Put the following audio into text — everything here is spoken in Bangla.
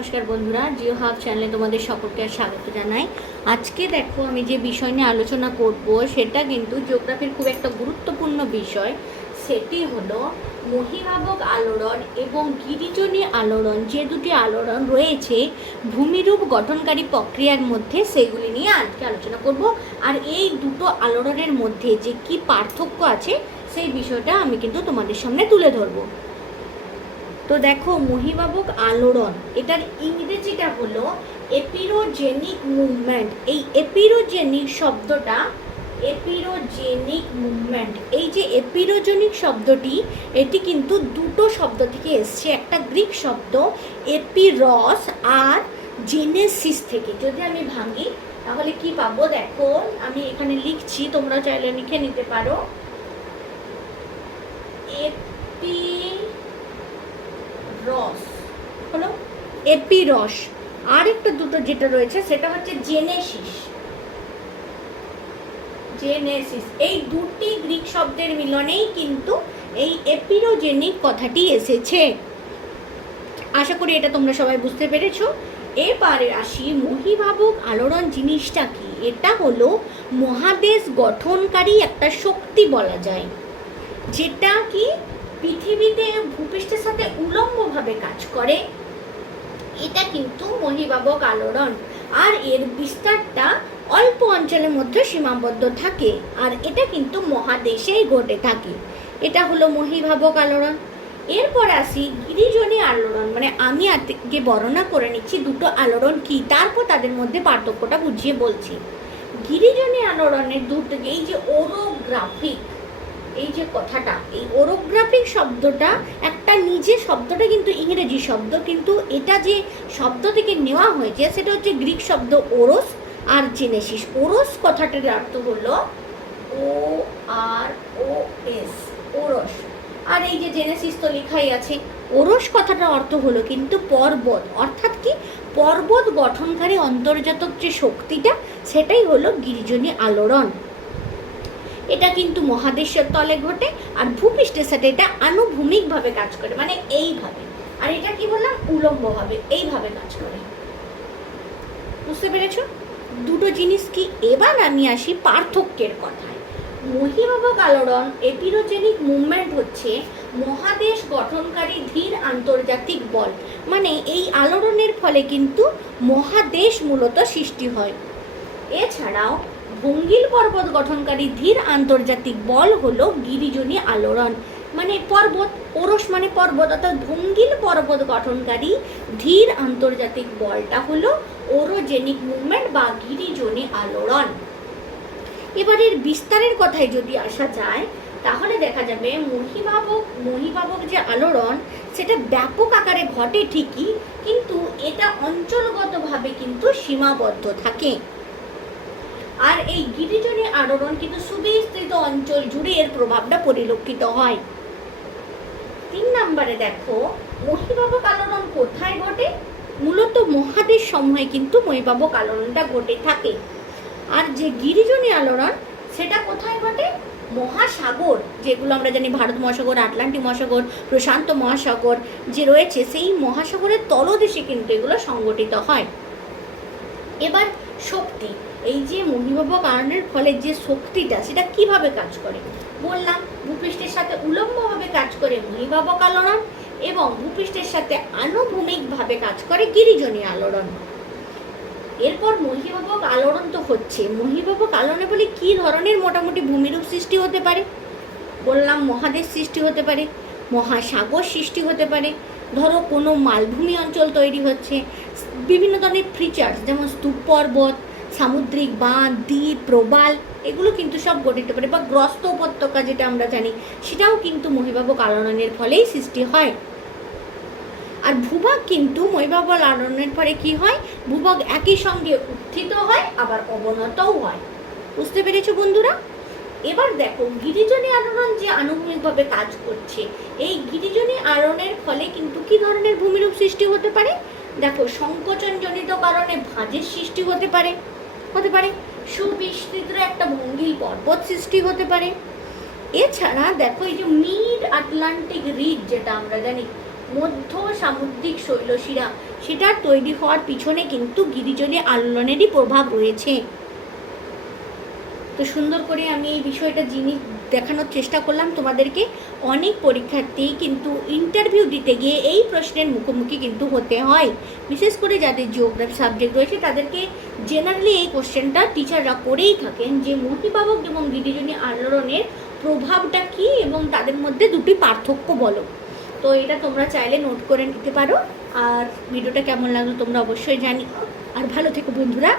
নমস্কার বন্ধুরা, জিও হাব চ্যানেলে তোমাদের সকলকে স্বাগত জানাই। আজকে দেখো আমি যে বিষয় নিয়ে আলোচনা করব, সেটা কিন্তু জিওগ্রাফির খুব একটা গুরুত্বপূর্ণ বিষয়। সেটি হলো মহিভাবক আলোড়ন এবং গিরিজনী আলোড়ন, যে দুটি আলোড়ন রয়েছে, ভূমিরূপ গঠনকারী প্রক্রিয়ার মধ্যে সেগুলি নিয়ে আজকে আলোচনা করব। আর এই দুটো আলোড়নের মধ্যে যে কি পার্থক্য আছে, সেই বিষয়টা আমি কিন্তু তোমাদের সামনে তুলে ধরবো। তো দেখো মহিমাবক আলোড়ন, এটার ইংরেজিটা হলো এপিরোজেনিক মুভমেন্ট এই এপিরোজেনিক শব্দটা এপিরোজেনিক মুভমেন্ট এই যে এপিরোজেনিক শব্দটি, এটি কিন্তু দুটো শব্দ থেকে এসছে। একটা গ্রিক শব্দ এপিরস আর জেনেসিস থেকে। যদি আমি ভাঙি, তাহলে কি পাবো? দেখো, আমি এখানে লিখছি, তোমরা চাইলে লিখে নিতে পারো। এপি রস। হলো এপিরস আর একটা দুটো যেটা রয়েছে, সেটা হচ্ছে জেনেসিস। জেনেসিস। এই দুটি গ্রিক শব্দের মিলনেই কিন্তু এই এপিরোজেনিক কথাটি এসেছে। আশা করি এটা তোমরা সবাই বুঝতে পেরেছ। এবারে আসি মহিভাবক আলোড়ন জিনিসটা কি? এটা হলো মহাদেশ গঠনকারী একটা শক্তি বলা যায়। যেটা কি? পৃথিবীতে ভূপৃষ্ঠের সাথে উলম্বভাবে কাজ করে, এটা কিন্তু মহিভাবক আলোড়ন। আর এর বিস্তারটা অল্প অঞ্চলের মধ্যে সীমাবদ্ধ থাকে, আর এটা কিন্তু মহাদেশেই ঘটে থাকে। এটা হলো মহিভাবক আলোড়ন। এরপর আসি গিরিজনী আলোড়ন। মানে আমি আজকে বর্ণনা করে নিচ্ছি দুটো আলোড়ন কি, তারপর তাদের মধ্যে পার্থক্যটা বুঝিয়ে বলছি। গিরিজনী আলোড়নের দুটো, এই যে ওরোগ্রাফিক এই যে কথাটা, এই ওরোগ্রাফিক শব্দটা, একটা নিজে শব্দটা কিন্তু ইংরেজি শব্দ, কিন্তু এটা যে শব্দ থেকে নেওয়া হয়েছে, সেটা হচ্ছে গ্রিক শব্দ ওরস আর জেনেসিস। ওরস কথাটার অর্থ হলো ও আর ও এস ওরস। আর এই যে জেনেসিস তো লেখাই আছে, ওরস কথাটার অর্থ হলো কিন্তু পর্বত। অর্থাৎ কি? পর্বত গঠনকারী অন্তর্জাতক যে শক্তিটা, সেটাই হলো গিরিজনী আলোড়ন। এটা কিন্তু মহাদেশের তলে ঘটে আর ভূপৃষ্ঠের সাথে এটা আনুভূমিকভাবে কাজ করে মানে এইভাবে। আর এটা কি বললাম? উলম্বভাবে, এইভাবে কাজ করে। বুঝতে পেরেছ? দুটো জিনিস কি এবার আমি আসি পার্থক্যের কথায়। মহিমাবক আলোড়ন, এপিরোজেনিক মুভমেন্ট হচ্ছে মহাদেশ গঠনকারী ধীর আন্তর্জাতিক বল। মানে এই আলোড়নের ফলে কিন্তু মহাদেশ মূলত সৃষ্টি হয়। এছাড়াও ভঙ্গিল পর্বত গঠনকারী ধীর আন্তর্জাতিক বল হলো গিরিজনী আলোড়ন। মানে পর্বত, ওরস মানে পর্বত, অর্থাৎ ভঙ্গিল পর্বত গঠনকারী ধীর আন্তর্জাতিক বলটা হলো ওরোজেনিক মুভমেন্ট বা গিরিজনী আলোড়ন। এবারের বিস্তারের কথায় যদি আসা যায়, তাহলে দেখা যাবে মহিভাবক মহিভাবক যে আলোড়ন, সেটা ব্যাপক আকারে ঘটে ঠিকই, কিন্তু এটা অঞ্চলগতভাবে কিন্তু সীমাবদ্ধ থাকে। আর এই গিরিজনী আলোড়ন কিন্তু সুবিস্তৃত অঞ্চল জুড়ে এর প্রভাবটা পরিলক্ষিত হয়। তিন নম্বরে দেখো, মহিবাবক আলোড়ন কোথায় ঘটে? মূলত মহাদেশ সমূহে কিন্তু মহিবাবক আলোড়নটা ঘটে থাকে। আর যে গিরিজনী আলোড়ন, সেটা কোথায় ঘটে? মহাসাগর, যেগুলো আমরা জানি ভারত মহাসাগর, আটলান্টিক মহাসাগর, প্রশান্ত মহাসাগর যে রয়েছে, সেই মহাসাগরের তলদেশে কিন্তু এগুলো সংগঠিত হয়। এবার শক্তি এই যে মহিভাব কারণের ফলে যে শক্তিটা, সেটা কীভাবে কাজ করে? বললাম, ভূপৃষ্ঠের সাথে উলম্বভাবে কাজ করে মহিভাবক আলোড়ন এবং ভূপৃষ্ঠের সাথে আনুভূমিকভাবে কাজ করে গিরিজনী আলোড়ন। এরপর মহিভাবক আলোড়ন তো হচ্ছে। মহিভাবক আলোড়নে বলে, কি ধরনের মোটামুটি ভূমিরূপ সৃষ্টি হতে পারে? বললাম, মহাদেশ সৃষ্টি হতে পারে, মহাসাগর সৃষ্টি হতে পারে। ধরো, কোনো মালভূমি অঞ্চল তৈরি হচ্ছে। বিভিন্ন ধরনের ফিচার্স যেমন স্তূপ পর্বত সামুদ্রিক বাঁধ, দ্বীপ, প্রবাল, এগুলো কিন্তু সব গঠিত পারে বা গ্রস্ত উপত্যকা যেটা আমরা জানি, সেটাও কিন্তু মহিভাবক আলোড়নের ফলেই সৃষ্টি হয়। আর ভূভাগ কিন্তু মহিভাবক আলোড়নের ফলে কি হয়? ভূভাগ একই সঙ্গে উত্থিত হয়, আবার অবনতও হয়। বুঝতে পেরেছ বন্ধুরা? এবার দেখো, গিরিজনী আলোড়ন যে আনুভূমিকভাবে কাজ করছে, এই গিরিজনী আলোড়নের ফলে কিন্তু কি ধরনের ভূমিরূপ সৃষ্টি হতে পারে? দেখো, সংকোচনজনিত কারণে ভাঁজের সৃষ্টি হতে পারে। হতে পারে। সুবিস্তৃত একটা ভঙ্গিল পর্বত সৃষ্টি হতে পারে। এছাড়া দেখো এই যে মিড আটলান্টিক রিজ যেটা আমরা জানি, মধ্য সামুদ্রিক শৈলশিরা, সেটা তৈরি হওয়ার পিছনে কিন্তু গিরিজনী আন্দোলনেরই প্রভাব রয়েছে। তো সুন্দর করে আমি এই বিষয়টা জিনিস দেখানোর চেষ্টা করলাম, তোমাদেরকে অনেক পরীক্ষার্থী কিন্তু ইন্টারভিউ দিতে গিয়ে এই প্রশ্নের মুখোমুখি কিন্তু হতে হয়। বিশেষ করে যাদের জিওগ্রাফি সাবজেক্ট রয়েছে, তাদেরকে জেনারেলি এই কোশ্চেনটা টিচাররা করেই থাকেন যে মহিপাবক এবং গিরিজনী আন্দোলনের প্রভাবটা কি এবং তাদের মধ্যে দুটি পার্থক্য বলো। তো এটা তোমরা চাইলে নোট করে নিতে পারো। আর ভিডিওটা কেমন লাগল তোমরা অবশ্যই জানি আর ভালো থেকো বন্ধুরা।